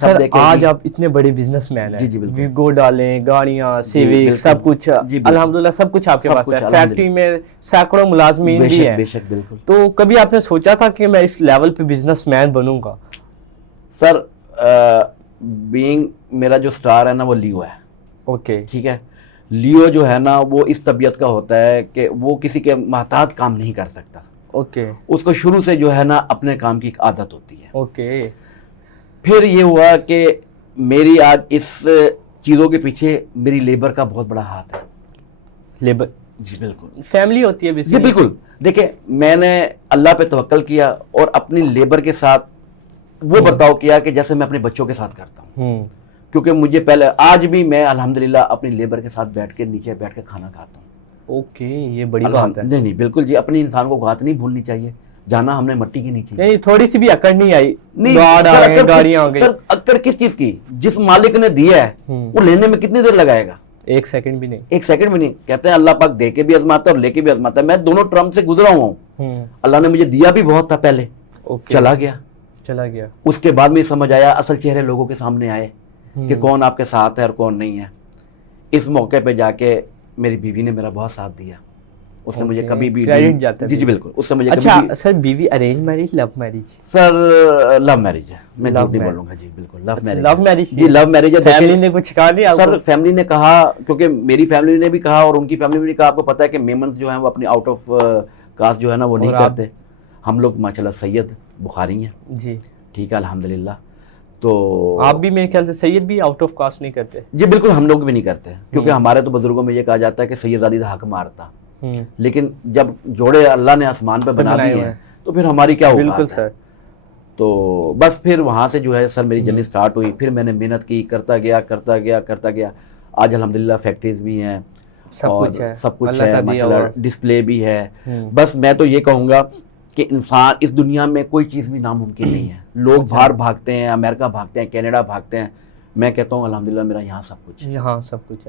سر آج آپ اتنے بڑے بزنس مین ہیں، جی بالکل، ویگو ڈالیں، گاڑیاں، سیوک، سب کچھ الحمدللہ سب کچھ آپ کے پاس ہے، فیکٹری میں سینکڑوں ملازمین بھی ہیں، بے شک بالکل۔ تو کبھی آپ نے سوچا تھا کہ میں اس لیول پہ بزنس مین بنوں گا؟ سر بینگ میرا جو سٹار ہے نا وہ لیو ہے، اوکے، ٹھیک ہے۔ لیو جو ہے نا وہ اس طبیعت کا ہوتا ہے کہ وہ کسی کے محتاط کام نہیں کر سکتا، اوکے، اس کو شروع سے جو ہے نا اپنے کام کی ایک عادت ہوتی ہے۔ اوکے، پھر یہ ہوا کہ میری آج اس چیزوں کے پیچھے میری لیبر کا بہت بڑا ہاتھ ہے۔ لیبر، جی بالکل، فیملی ہوتی ہے جی بالکل۔ دیکھیں میں نے اللہ پہ توکل کیا اور اپنی لیبر کے ساتھ وہ برتاؤ کیا کہ جیسے میں اپنے بچوں کے ساتھ کرتا ہوں، کیونکہ مجھے پہلے آج بھی میں الحمدللہ اپنی لیبر کے ساتھ بیٹھ کے نیچے بیٹھ کے کھانا کھاتا ہوں۔ اوکے، یہ بڑی بات ہے۔ نہیں بالکل جی، اپنی انسان کو بات نہیں بھولنی چاہیے، جانا ہم نے مٹی کی نیچے۔ نہیں، تھوڑی سی بھی اکڑ نہیں آئی؟ گاڑیاں آ گئی۔ سر اکڑ کس چیز کی؟ جس مالک نے دیا ہے وہ لینے میں کتنی دیر لگائے گا؟ ایک سیکنڈ بھی نہیں، ایک سیکنڈ بھی نہیں۔ کہتے ہیں اللہ پاک دے کے بھی آزماتا ہے اور لے کے بھی آزماتا ہے، میں دونوں ٹرم سے گزرا ہوا ہوں۔ اللہ نے مجھے دیا بھی بہت تھا پہلے، چلا گیا، اس کے بعد میں سمجھ آیا، اصل چہرے لوگوں کے سامنے آئے کہ کون آپ کے ساتھ ہے اور کون نہیں ہے۔ اس موقع پہ جا کے میری بیوی نے میرا بہت ساتھ دیا، اس نے مجھے کبھی بھی کریڈٹ جاتا ہے۔ جی بالکل، اس نے مجھے اچھا کبھی بھی۔ سر، بیوی arrange marriage love marriage? Sir love marriage ہے، میں جھوٹ نہیں بولوں گا، جی بالکل لو میرج۔ Love marriage? جی لو میرج ہے۔ فیملی نے کچھ کہا نہیں آپ کو؟ سر فیملی نے کہا، کیونکہ میری فیملی نے بھی کہا اور ان کی فیملی نے بھی کہا، آپ کو پتہ ہے کہ میمنز جو ہیں وہ اپنی آؤٹ آف کاسٹ جو ہے نا وہ نہیں کرتے، ہم لوگ ماشاءاللہ سید بخاری ہیں، جی ٹھیک ہے الحمدللہ۔ تو آپ بھی میرے خیال سے سید بھی آؤٹ آف کاسٹ نہیں کرتے؟ جی بالکل، ہم لوگ بھی نہیں کرتے، کیونکہ ہمارے تو بزرگوں میں یہ کہا جاتا ہے کہ سید زادی دا حق مارتا، لیکن جب جوڑے اللہ نے آسمان پہ بنا دیے ہیں تو پھر ہماری کیا ہوگا؟ بالکل سر۔ تو بس پھر وہاں سے جو ہے سر میری جرنی سٹارٹ ہوئی، پھر میں نے محنت کی، کرتا گیا۔ آج الحمدللہ فیکٹریز بھی ہیں، سب کچھ ہے، سب کچھ ہے ماشاءاللہ، ڈسپلے بھی ہے۔ بس میں تو یہ کہوں گا کہ انسان اس دنیا میں کوئی چیز بھی ناممکن نہیں ہے۔ لوگ باہر بھاگتے ہیں، امریکہ بھاگتے ہیں، کینیڈا بھاگتے ہیں، میں کہتا ہوں الحمدللہ میرا یہاں سب کچھ ہے۔ یہاں سب کچھ ہے۔